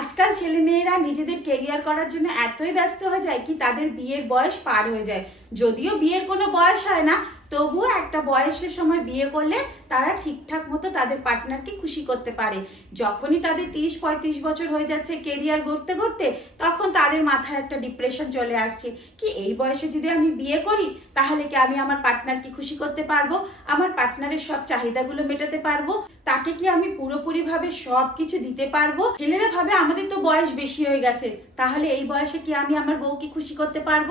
আজকাল ছেলেমেয়েরা নিজেদের কেরিয়ার করার জন্য এতই ব্যস্ত হয়ে যায় কি তাদের বিয়ের বয়স পার হয়ে যায়। যদিও বিয়ের কোনো বয়স হয় না, তবুও একটা বয়সের সময় বিয়ে করলে তারা ঠিকঠাক মতো তাদের পার্টনারকে খুশি করতে পারে। যখনই তাদের তিরিশ, পঁয়ত্রিশ বছর হয়ে যাচ্ছে কেরিয়ার গড়তে গড়তে, তখন তাদের মাথায় একটা ডিপ্রেশন চলে আসছে। কি এই বয়সে যদি আমি বিয়ে করি, তাহলে কি আমি আমার পার্টনারকে খুশি করতে পারব? আমার পার্টনারের সব চাহিদাগুলো মেটাতে পারব? তাকে কি আমি পুরোপুরি ভাবে সব কিছু দিতে পারব? ছেলেরা ভাবে আমাদের তো বয়স বেশি হয়ে গেছে, তাহলে এই বয়সে কি আমি আমার বউকে খুশি করতে পারব?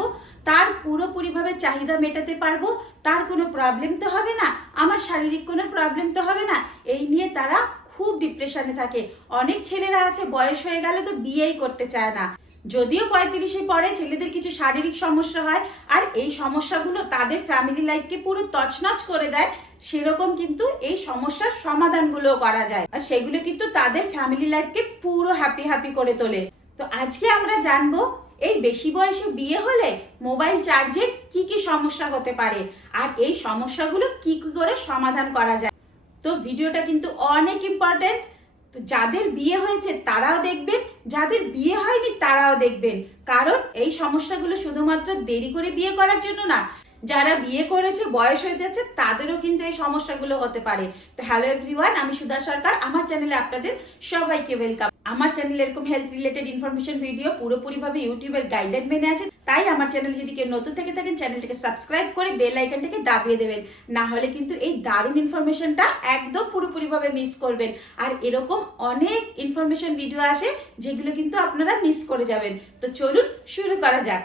তার পুরোপুরি ভাবে চাহিদা মেটাতে পারব? তার কোনো প্রবলেম তো হবে না? আমার শারীরিক কোনো প্রবলেম তো হবে না। এই নিয়ে তারা খুব ডিপ্রেশনে থাকে। অনেক ছেলেরা আছে, বয়স হয়ে গেলে তো বিয়েই করতে চায় না। যদিও পঁয়ত্রিশে পরে ছেলেদের কিছু শারীরিক সমস্যা হয়, আর এই সমস্যাগুলো তাদের ফ্যামিলি লাইফকে পুরো তছনছ করে দেয়, সেরকম কিন্তু এই সমস্যার সমাধানগুলো করা যায়। আর সেগুলো কিন্তু তাদের ফ্যামিলি লাইফকে পুরো হ্যাপি হ্যাপি করে তোলে। তো আজকে আমরা জানব এই বেশি বয়সে বিয়ে হলে মোবাইল চার্জের কি কি সমস্যা হতে পারে? আর এই সমস্যাগুলো কি কি করে সমাধান করা যায়? তো ভিডিওটা কিন্তু অনেক ইম্পর্টেন্ট তো যাদের বিয়ে হয়েছে তারাও দেখবেন, যাদের বিয়ে হয়নি তারাও দেখবেন। কারণ এই সমস্যাগুলো শুধুমাত্র দেরি করে বিয়ে করার জন্য না, যারা বিয়ে করেছে, বয়স হয়ে যাচ্ছে, তাদেরও কিন্তু এই সমস্যাগুলো হতে পারে। তো হ্যালো এভরিওয়ান আমি সুধা সরকার, আমার চ্যানেলে আপনাদের সবাইকে ওয়েলকাম আমার চ্যানেলে এরকম হেলথ রিলেটেড ইনফরমেশন ভিডিও পুরোপুরিভাবে ইউটিউবের গাইডলাইন মেনে আসে, তাই আমার চ্যানেল যদি কেউ নতুন থেকে থাকেন চ্যানেলটাকে সাবস্ক্রাইব করে বেল আইকনটাকে দাবিয়ে দেবেন। না হলে কিন্তু এই দারুণ ইনফরমেশনটা একদম পুরোপুরি ভাবে মিস করবেন। আর এরকম অনেক ইনফরমেশন ভিডিও আসে, যেগুলো কিন্তু আপনারা মিস করে যাবেন। তো চলুন শুরু করা যাক।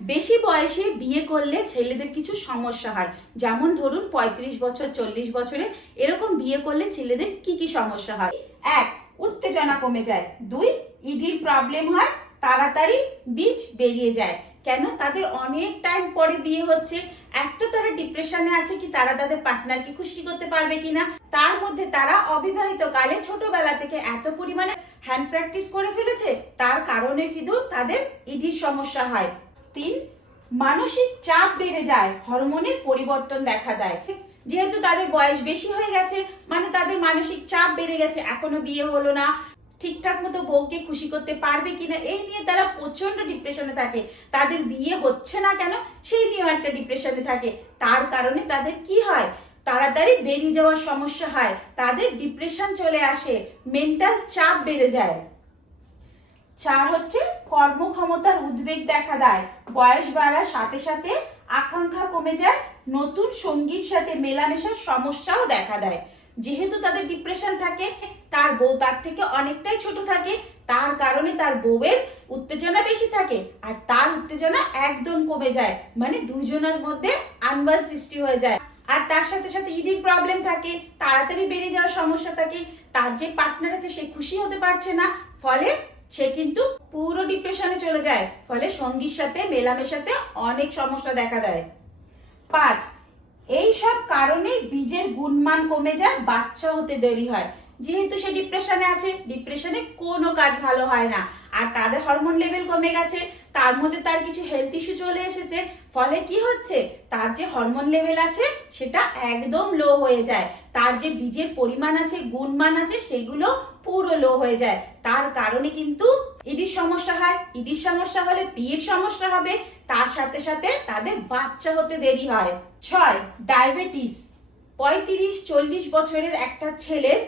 বেশি বয়সে বিয়ে করলে ছেলেদের কিছু সমস্যা হয়। যেমন ধরুন, পঁয়ত্রিশ বছর, চল্লিশ বছরে এরকম বিয়ে করলে ছেলেদের কি কি সমস্যা হয়? এক উত্তেজনা কমে যায়। দুই, ইডির প্রবলেম হয়, তাড়াতাড়ি বীজ বেরিয়ে যায়। কেন? তাদের অনেক টাইম পরে বিয়ে হচ্ছে। এক তো তারা ডিপ্রেশনে আছে কি তারা তাদের পার্টনারকে খুশি করতে পারবে কিনা? তার মধ্যে তারা অবিবাহিত কালে ছোটবেলা থেকে এত পরিমাণে হ্যান্ড প্র্যাকটিস করে ফেলেছে, তার কারণে কিন্তু তাদের ইডির সমস্যা হয়। তিন, মানসিক চাপ বেড়ে যায়। হরমোনের পরিবর্তন দেখা দেয়। যেহেতু তাদের বয়স বেশি হয়ে গেছে মানে তাদের মানসিক চাপ বেড়ে গেছে, এখনও বিয়ে হলো না। ঠিকঠাক মতো বউকে খুশি করতে পারবে কিনা, এই নিয়ে তারা প্রচণ্ড ডিপ্রেশনে থাকে। তাদের বিয়ে হচ্ছে না কেন, সেই নিয়েও একটা ডিপ্রেশনে থাকে। তার কারণে তাদের কি হয়? তাড়াতাড়ি বেরিয়ে যাওয়ার সমস্যা হয়। তাদের ডিপ্রেশন চলে আসে মেন্টাল চাপ বেড়ে যায়। চার হচ্ছে কর্মক্ষমতার উদ্বেগ দেখা দেয়। বয়স বাড়ার সাথে সাথে আকাঙ্ক্ষা কমে যায়, নতুন সঙ্গীর সাথে মেলামেশার সমস্যাও দেখা দেয়। যেহেতু তাদের ডিপ্রেশন থাকে, তার বউ তার থেকে অনেকটাই ছোট থাকে, তার কারণে তার বউয়ের উত্তেজনা বেশি থাকে, আর তার উত্তেজনা একদম কমে যায় মানে দুজনের মধ্যে আনবাল সৃষ্টি হয়ে যায়। আর তার সাথে সাথে ইডির প্রবলেম থাকে, তাড়াতাড়ি বেড়ে যাওয়ার সমস্যা থাকে, তার যে পার্টনার আছে সে খুশি হতে পারছে না, ফলে সে কিন্তু পুরো ডিপ্রেশনে চলে যায়। ফলে সঙ্গীর সাথে মেলামেশাতে অনেক সমস্যা দেখা দেয়। পাঁচ, এই সব কারণে বীজের গুণমান কমে যায়, বাচ্চা হতে দেরি হয়। যেহেতু সে ডিপ্রেশনে আছে ডিপ্রেশনে কোনো কাজ ভালো হয় না। আর তাদের হরমোন লেভেল কমে গেছে, তার মধ্যে তার কিছু হেলথ ইস্যু চলে এসেছে ফলে কি হচ্ছে? তার যে হরমোন লেভেল আছে, সেটা একদম লো হয়ে যায়। তার যে বীজের পরিমাণ আছে, গুণমান আছে, সেগুলো পুরো লো হয়ে যায়। তার কারণে কিন্তু ইডির সমস্যা হয়। ইডির সমস্যা হলে বিয়ের সমস্যা হবে। তার সাথে সাথে তাদের বাচ্চা হতে দেরি হয়। ছয় ডায়াবেটিস পঁয়ত্রিশ, চল্লিশ বছরের একটা ছেলের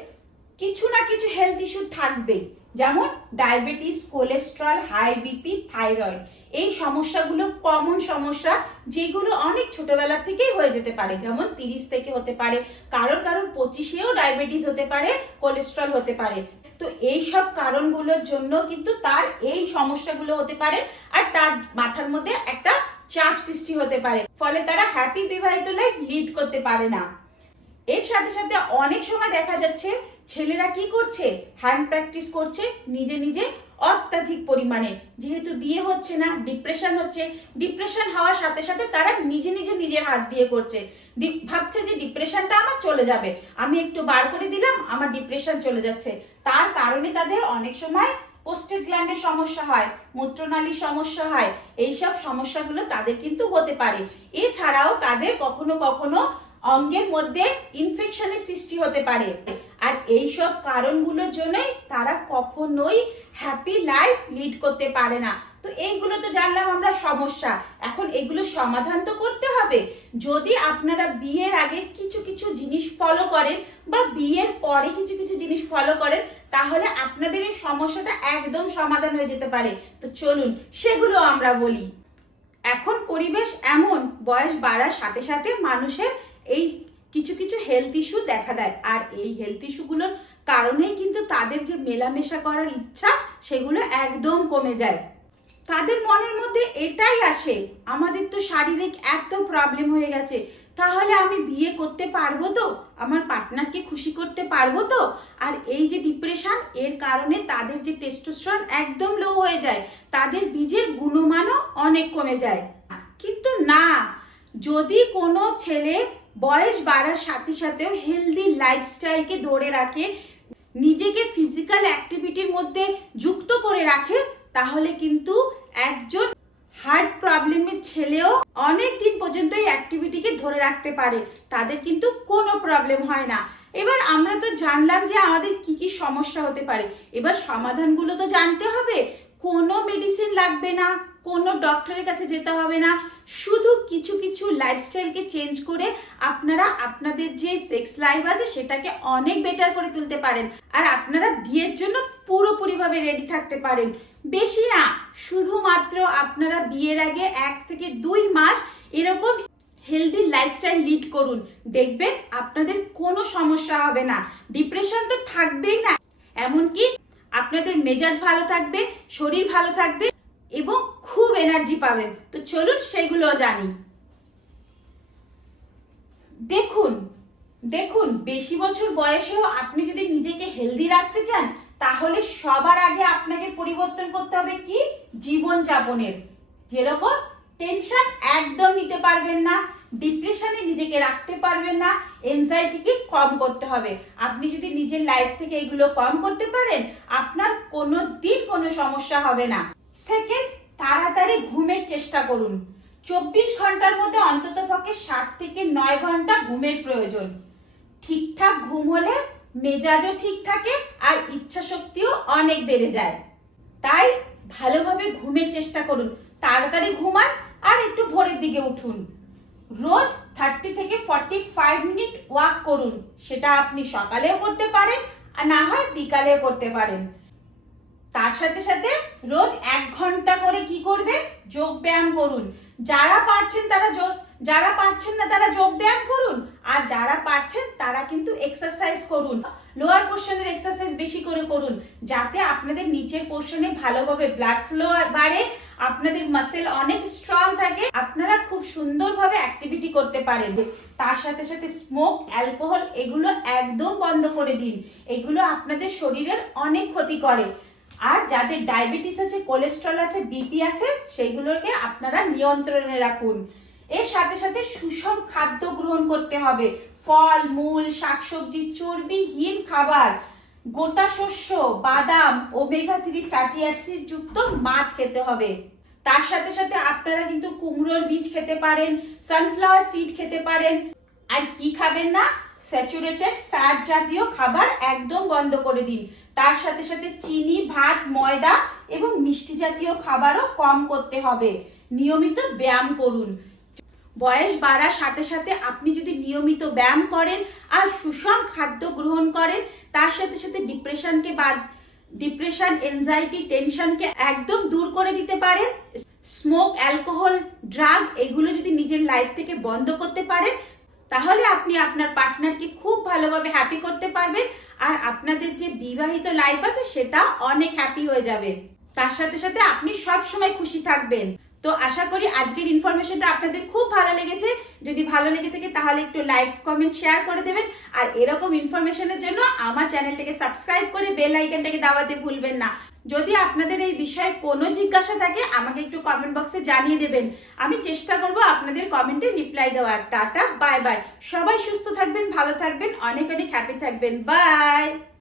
কিছু না কিছু হেলথ ইস্যু থাকবে যেমন diabetes, cholesterol, high BP, thyroid. এই সমস্যাগুলো কমন সমস্যা যেগুলো অনেক ছোটবেলা থেকেই হয়ে যেতে পারে। যেমন তিরিশ থেকে হতে পারে, কারোর কারোর পঁচিশেও ডায়াবেটিস হতে পারে, কোলেস্ট্রল হতে পারে। তো এই সব কারণগুলোর জন্য কিন্তু তার এই সমস্যাগুলো হতে পারে আর তার মাথার মধ্যে একটা চাপ সৃষ্টি হতে পারে। ফলে তারা হ্যাপি বিবাহিত লাইফ লিড করতে পারে না। এর সাথে সাথে অনেক সময় দেখা যাচ্ছে ছেলেরা কি করছে? হ্যান্ড প্র্যাকটিস করছে নিজে নিজে অত্যাধিক পরিমাণে। যেহেতু বিয়ে হচ্ছে না ডিপ্রেশন হচ্ছে ডিপ্রেশন হওয়ার সাথে সাথে তারা নিজে নিজে নিজের হাত দিয়ে করছে। ভাবছে যে ডিপ্রেশনটা আমার চলে যাবে। আমি একটু বার করে দিলাম, আমার ডিপ্রেশন চলে যাচ্ছে। তার কারণে তাদের অনেক সময় পোস্টেড গ্ল্যান্ডের সমস্যা হয়, মূত্রনালীর সমস্যা হয়, এইসব সমস্যাগুলো তাদের কিন্তু হতে পারে। এছাড়াও তাদের কখনো কখনো অঙ্গের মধ্যে ইনফেকশনের সৃষ্টি হতে পারে। আর এই সব কারণগুলোর জন্যই তারা কখনোই হ্যাপি লাইফ লিড করতে পারে না। তো এইগুলো তো জানলাম আমরা সমস্যা। এখন এগুলো সমাধান তো করতে হবে। যদি আপনারা বিয়ের আগে কিছু কিছু জিনিস ফলো করেন বা বিয়ের পরে কিছু কিছু জিনিস ফলো করেন, তাহলে আপনাদের এই সমস্যাটা একদম সমাধান হয়ে যেতে পারে। তো চলুন, সেগুলো আমরা বলি। এখন পরিবেশ এমন, বয়স বাড়ার সাথে সাথে মানুষের এই কিছু কিছু হেলথ ইস্যু দেখা দেয়। আর এই হেলথ ইস্যুগুলোর কারণেই কিন্তু তাদের যে মেলামেশা করার ইচ্ছা, সেগুলো একদম কমে যায়। তাদের মনের মধ্যে এটাই আসে, আমাদের তো শারীরিক এত প্রবলেম হয়ে গেছে, তাহলে আমি বিয়ে করতে পারব তো? আমার পার্টনারকে খুশি করতে পারব তো? আর এই যে ডিপ্রেশন এর কারণে তাদের যে টেস্টোস্টেরন একদম লো হয়ে যায়, তাদের বীজের গুণমানও অনেক কমে যায়। কিন্তু না, যদি কোনো ছেলে বয়স বাড়ার সাথে সাথেও হেলদি লাইফস্টাইলকে ধরে রাখে, নিজেকে ফিজিক্যাল অ্যাক্টিভিটির মধ্যে যুক্ত করে রাখে, তাহলে কিন্তু একজন হার্ট প্রবলেমের ছেলেও অনেক দিন পর্যন্ত এই অ্যাক্টিভিটিকে ধরে রাখতে পারে। তাদের কিন্তু কোনো প্রবলেম হয় না। এবার আমরা তো জানলাম যে আমাদের কি কি সমস্যা হতে পারে। এবার সমাধানগুলো তো জানতে হবে। কোনো মেডিসিন লাগবে না। কোনো ডক্টরের কাছে যেতে হবে না। শুধু কিছু কিছু লাইফস্টাইলকে চেঞ্জ করে আপনারা আপনাদের যে সেক্স লাইফ আছে সেটাকে অনেক বেটার করে তুলতে পারেন। আর আপনারা বিয়ের জন্য পুরোপুরিভাবে রেডি থাকতে পারেন। বেশি না, শুধুমাত্র আপনারা বিয়ের আগে এক থেকে দুই মাস এরকম হেলদি লাইফস্টাইল লিড করুন। দেখবেন আপনাদের কোনো সমস্যা হবে না। ডিপ্রেশন তো থাকবেই না। এমনকি আপনাদের মেজাজ ভালো থাকবে, শরীর ভালো থাকবে এবং খুব এনার্জি পাবেন। তো চলুন সেগুলো জানি। দেখুন দেখুন, বেশি বছর বয়সেও আপনি যদি নিজেকে হেলদি রাখতে চান, তাহলে সবার আগে আপনাকে পরিবর্তন করতে হবে কি? জীবন যাপনের যেরকম টেনশন একদম নিতে পারবেন না ডিপ্রেশনে নিজেকে রাখতে পারবেন না এনজাইটিকে কম করতে হবে। আপনি যদি নিজের লাইফ থেকে এগুলো কম করতে পারেন, আপনার কোনো দিন কোনো সমস্যা হবে না। সেকেন্ড তাড়াতাড়ি ঘুমের চেষ্টা করুন। চব্বিশ ঘণ্টার মধ্যে অন্তত পক্ষে সাত থেকে নয় ঘণ্টা ঘুমের প্রয়োজন। ঠিকঠাক ঘুম হলে মেজাজও ঠিক থাকে আর ইচ্ছা শক্তিও অনেক বেড়ে যায়। তাই ভালোভাবে ঘুমের চেষ্টা করুন। তাড়াতাড়ি ঘুমান আর একটু ভোরের দিকে উঠুন। রোজ থার্টি থেকে ফর্টি ফাইভ মিনিট ওয়াক করুন। সেটা আপনি সকালেও করতে পারেন আর না হয় বিকালেও করতে পারেন। তার সাথে সাথে রোজ এক ঘণ্টা করে কি করবে? যোগ ব্যায়াম করুন। যারা পারছেন তারা যারা পারছেন না তারা যোগ ব্যায়াম করুন। আর যারা পারছেন তারা কিন্তু এক্সারসাইজ করুন। লোয়ার পোর্শনের এক্সারসাইজ বেশি করে করুন। যাতে আপনাদের নিচের পোর্শনে ভালোভাবে ব্লাড ফ্লো বাড়ে, আপনাদের মাসেল অনেক স্ট্রং থাকে। আপনারা খুব সুন্দরভাবে অ্যাক্টিভিটি করতে পারেন। তার সাথে সাথে স্মোক অ্যালকোহল এগুলো একদম বন্ধ করে দিন। এগুলো আপনাদের শরীরের অনেক ক্ষতি করে। আর যাদের ডায়াবেটিস আছে, কোলেস্ট্রল আছে বিপি আছে সেগুলোকে আপনারা নিয়ন্ত্রণে রাখুন। এর সাথে সাথে সুষম খাদ্য গ্রহণ করতে হবে। ফল, মূল, শাকসবজি চর্বিহীন খাবার, গোটা শস্য, বাদাম ওমেগা থ্রি ফ্যাটি অ্যাসিড যুক্ত মাছ খেতে হবে। তার সাথে সাথে আপনারা কিন্তু কুমড়োর বীজ খেতে পারেন সানফ্লাওয়ার সিড খেতে পারেন। আর কি খাবেন না? স্যাচুরেটেড ফ্যাট জাতীয় খাবার একদম বন্ধ করে দিন। তার সাথে সাথে চিনি, ভাত, ময়দা এবং মিষ্টি জাতীয় খাবারও কম করতে হবে। নিয়মিত ব্যায়াম করুন। বয়স বাড়ার সাথে সাথে আপনি যদি নিয়মিত ব্যায়াম করেন আর সুষম খাদ্য গ্রহণ করেন, তার সাথে সাথে ডিপ্রেশনকে বাদ ডিপ্রেশন এনজাইটি টেনশনকে একদম দূর করে দিতে পারেন। স্মোক, অ্যালকোহল, ড্রাগ এগুলো যদি নিজের লাইফ থেকে বন্ধ করতে পারেন তাহলে আপনি আপনার পার্টনারকে খুব ভালোভাবে হ্যাপি করতে পারবেন, আর আপনাদের যে বিবাহিত লাইফ আছে সেটা অনেক হ্যাপি হয়ে যাবে। তার সাথে সাথে আপনি সব সময় খুশি থাকবেন। তো আশা করি আজকের ইনফরমেশনটা আপনাদের খুব ভালো লেগেছে। যদি ভালো লেগে থাকে তাহলে একটু লাইক কমেন্ট শেয়ার করে দেবেন। আর এরকম ইনফরমেশনের জন্য আমার চ্যানেলটাকে সাবস্ক্রাইব করে বেল আইকনটাকে দাবাতে ভুলবেন না। যদি আপনাদের এই বিষয়ে কোনো জিজ্ঞাসা থাকে, আমাকে একটু কমেন্ট বক্সে জানিয়ে দেবেন। আমি চেষ্টা করব আপনাদের কমেন্টে রিপ্লাই দেওয়ার। টাটা বাই বাই সবাই সুস্থ থাকবেন, ভালো থাকবেন, অনেক অনেক হ্যাপি থাকবেন। বাই